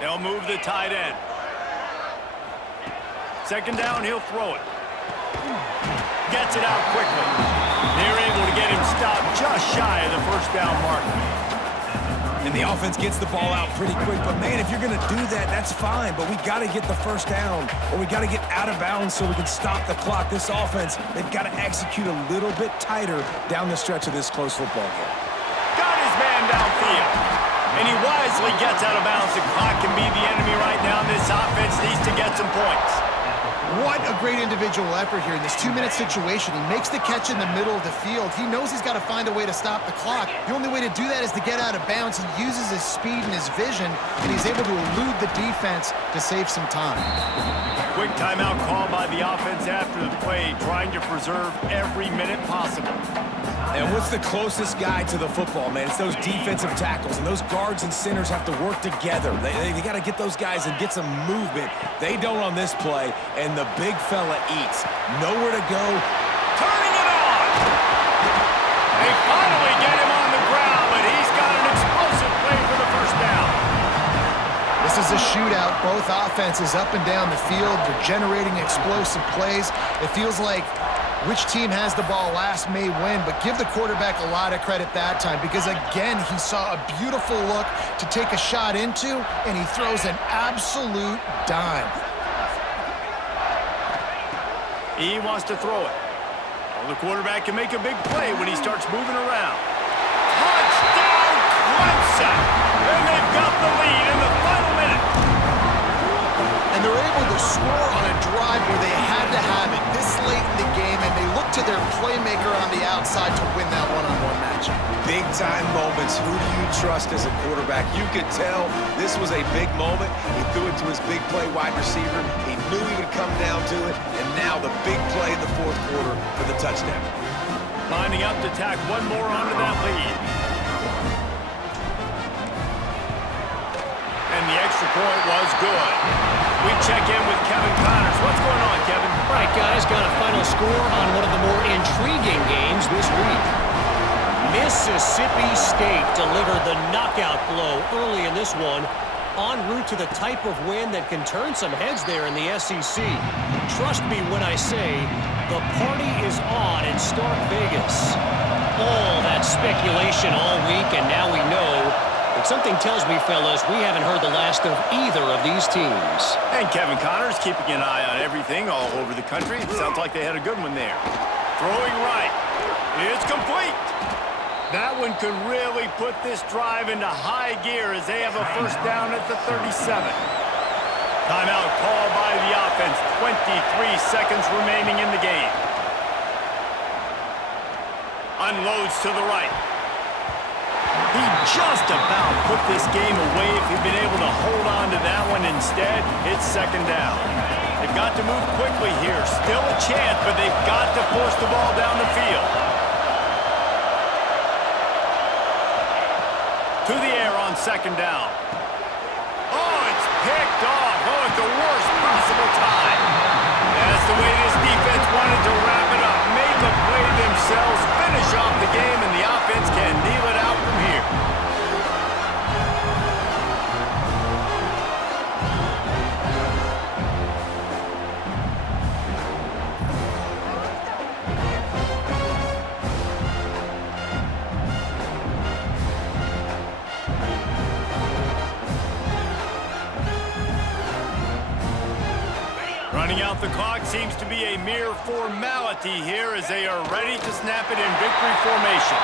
They'll move the tight end. 2nd down, he'll throw it. Gets it out quickly. They're able to get him stopped just shy of the 1st down mark. And the offense gets the ball out pretty quick. But, man, if you're going to do that, that's fine. But we got to get the 1st down, or we got to get out of bounds so we can stop the clock. This offense, they've got to execute a little bit tighter down the stretch of this close football game. Got his man downfield. And he wisely gets out of bounds. The clock can be the enemy right now. This offense needs to get some points. What a great individual effort here in this 2-minute situation. He makes the catch in the middle of the field. He knows he's got to find a way to stop the clock. The only way to do that is to get out of bounds. He uses his speed and his vision, and he's able to elude the defense to save some time. Quick timeout call by the offense after the play, trying to preserve every minute possible. And what's the closest guy to the football, man? It's those defensive tackles, and those guards and centers have to work together. They got to get those guys and get some movement. They don't on this play, and the big fella eats. Nowhere to go. Turning it on! They finally get him on the ground, but he's got an explosive play for the 1st down. This is a shootout. Both offenses up and down the field. They're generating explosive plays. It feels like which team has the ball last may win, but give the quarterback a lot of credit that time because, again, he saw a beautiful look to take a shot into, and he throws an absolute dime. He wants to throw it. Well, the quarterback can make a big play when he starts moving around. Touchdown, Clemson! And they've got the lead in the final minute. And they're able to score on a drive where they had to have it this late in the game, and they look to their playmaker on the outside to win that one-on-one matchup. Big-time moments. Who do you trust as a quarterback? You could tell this was a big moment. He threw it to his big play wide receiver. He knew he would come down to it, and now the big play in the 4th quarter for the touchdown. Lining up to tack one more onto that lead. And the extra point was good. We check in with Kevin Connors. What's going on, Kevin? All right, guys, got a final score on one of the more intriguing games this week. Mississippi State delivered the knockout blow early in this one, en route to the type of win that can turn some heads there in the SEC. Trust me when I say the party is on in Stark Vegas. All that speculation all week, and now we know. But something tells me, fellas, we haven't heard the last of either of these teams. And Kevin Connors keeping an eye on everything all over the country. It sounds like they had a good one there. Throwing right. It's complete. That one could really put this drive into high gear as they have a 1st down at the 37. Timeout called by the offense. 23 seconds remaining in the game. Unloads to the right. He just about put this game away if he'd been able to hold on to that one. Instead, it's 2nd down. They've got to move quickly here. Still a chance, but they've got to force the ball down the field. To the air on 2nd down. Oh, it's picked off. Oh, at the worst possible time. That's the way this defense wanted to wrap it up. Make a play themselves, finish off the game, and the offense can kneel it out from here. The clock seems to be a mere formality here as they are ready to snap it in victory formation.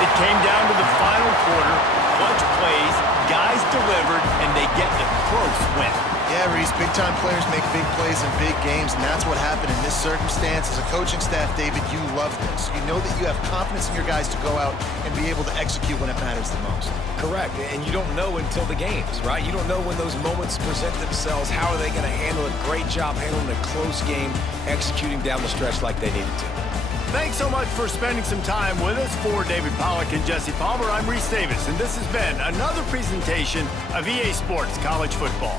It came down to the final quarter. Clutch plays, guys delivered, and they get the close win. Yeah, Reese, big-time players make big plays in big games, and that's what happened in this circumstance. As a coaching staff, David, you love this. You know that you have confidence in your guys to go out and be able to execute when it matters the most. Correct, and you don't know until the games, right? You don't know when those moments present themselves. How are they going to handle it? Great job handling a close game, executing down the stretch like they needed to. Thanks so much for spending some time with us. For David Pollack and Jesse Palmer, I'm Reese Davis, and this has been another presentation of EA Sports College Football.